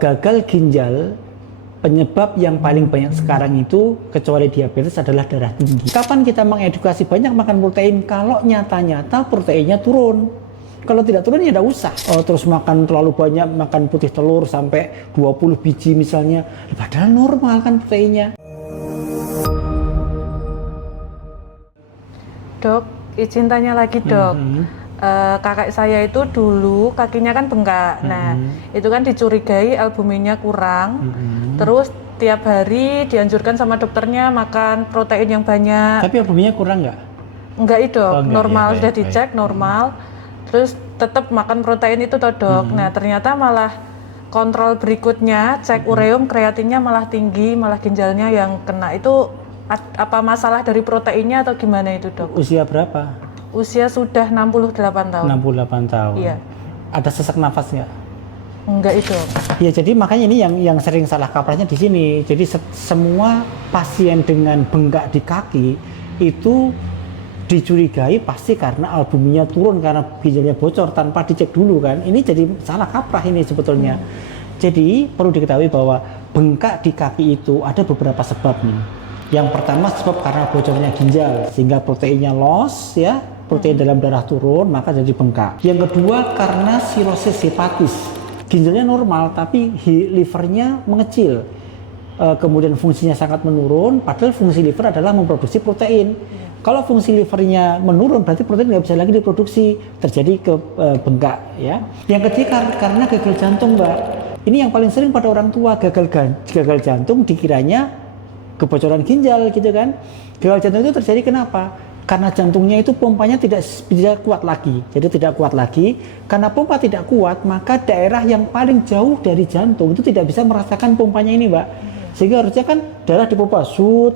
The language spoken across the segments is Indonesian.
Gagal ginjal, penyebab yang paling banyak sekarang itu kecuali diabetes adalah darah tinggi. Kapan kita mengedukasi banyak makan protein? Kalau nyata-nyata proteinnya turun. Kalau tidak turun ya tidak usah. Terus makan terlalu banyak, makan putih telur sampai 20 biji misalnya. Padahal normal kan proteinnya. Dok, izin tanya lagi dok. Kakak saya itu dulu kakinya kan bengkak. Nah, itu kan dicurigai albuminnya kurang. Terus tiap hari dianjurkan sama dokternya makan protein yang banyak. Tapi albuminnya kurang nggak? Enggak itu dok, Oh, enggak, normal, ya, sudah baik, dicek normal. Terus tetap makan protein itu toh dok. Nah, ternyata malah kontrol berikutnya cek ureum, kreatinnya malah tinggi, malah ginjalnya yang kena. Itu apa masalah dari proteinnya atau gimana itu dok? Usia berapa? Usia sudah 68 tahun. 68 tahun. Iya. Ada sesak nafas nggak? Enggak itu. Ya, jadi makanya ini yang sering salah kaprahnya di sini. Jadi semua pasien dengan bengkak di kaki itu dicurigai pasti karena albuminnya turun karena ginjalnya bocor tanpa dicek dulu kan. Ini jadi salah kaprah ini sebetulnya. Jadi perlu diketahui bahwa bengkak di kaki itu ada beberapa sebab nih. Yang pertama sebab karena bocornya ginjal sehingga proteinnya loss ya, protein dalam darah turun maka jadi bengkak. Yang kedua karena sirosis hepatis. Ginjalnya normal tapi livernya mengecil. Kemudian fungsinya sangat menurun, padahal fungsi liver adalah memproduksi protein. Kalau fungsi livernya menurun, berarti protein nggak bisa lagi diproduksi, terjadi bengkak. Ya. Yang ketiga karena gagal jantung, Mbak. Ini yang paling sering pada orang tua gagal jantung dikiranya kebocoran ginjal, gitu kan? Gagal jantung itu terjadi kenapa? Karena jantungnya itu pompanya tidak kuat lagi. Jadi tidak kuat lagi. Karena pompa tidak kuat, maka daerah yang paling jauh dari jantung itu tidak bisa merasakan pompanya ini, Mbak. Sehingga harusnya kan darah dipompa,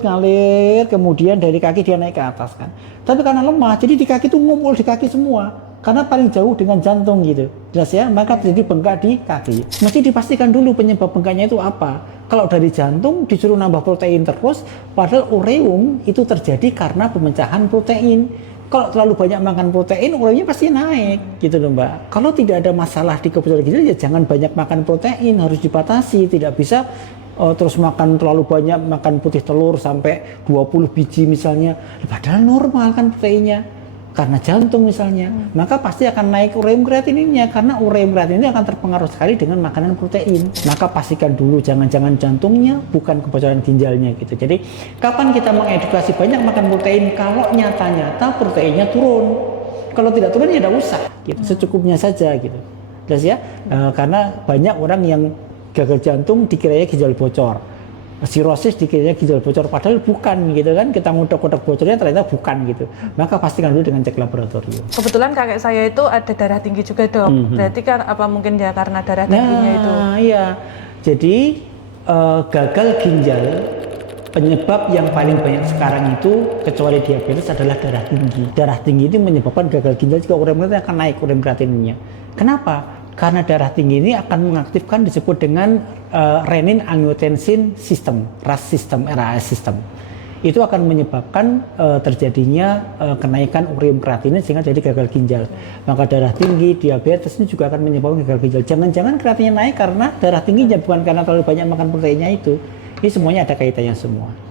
ngalir, kemudian dari kaki dia naik ke atas kan. Tapi karena lemah, jadi di kaki itu ngumpul di kaki semua. Karena paling jauh dengan jantung gitu. Jelas ya, maka terjadi bengkak di kaki. Mesti dipastikan dulu penyebab bengkaknya itu apa. Kalau dari jantung disuruh nambah protein terus, padahal ureum itu terjadi karena pemecahan protein. Kalau terlalu banyak makan protein, ureumnya pasti naik, gitu loh Mbak. Kalau tidak ada masalah di kebocoran ginjal, ya jangan banyak makan protein, harus dibatasi. Tidak bisa terus makan terlalu banyak, makan putih telur sampai 20 biji misalnya. Padahal normal kan proteinnya. Karena jantung misalnya, maka pasti akan naik ureum kreatininnya karena ureum kreatinin ini akan terpengaruh sekali dengan makanan protein. Maka pastikan dulu jangan-jangan jantungnya bukan kebocoran ginjalnya gitu. Jadi kapan kita mengedukasi banyak makan protein kalau nyata-nyata proteinnya turun. Kalau tidak turun ya tidak usah gitu. Secukupnya saja gitu. Jelas ya? Karena banyak orang yang gagal jantung dikiranya ginjal bocor. Sirosis dikiranya ginjal bocor padahal bukan gitu kan, kita ngudak-ngudak bocornya ternyata bukan gitu. Maka pastikan dulu dengan cek laboratorium. Kebetulan kakek saya itu ada darah tinggi juga dok. Berarti kan apa mungkin ya karena darah tingginya itu? Iya. Jadi gagal ginjal, penyebab yang paling banyak sekarang itu kecuali diabetes adalah darah tinggi. Darah tinggi ini menyebabkan gagal ginjal juga ureum kreatin akan naik ureum kreatininnya. Kenapa? Karena darah tinggi ini akan mengaktifkan disebut dengan renin angiotensin system, RAS system. Itu akan menyebabkan terjadinya kenaikan ureum kreatinin sehingga jadi gagal ginjal. Maka darah tinggi, diabetes ini juga akan menyebabkan gagal ginjal. Jangan-jangan kreatinnya naik karena darah tingginya, bukan karena terlalu banyak makan proteinnya itu. Ini semuanya ada kaitannya semua.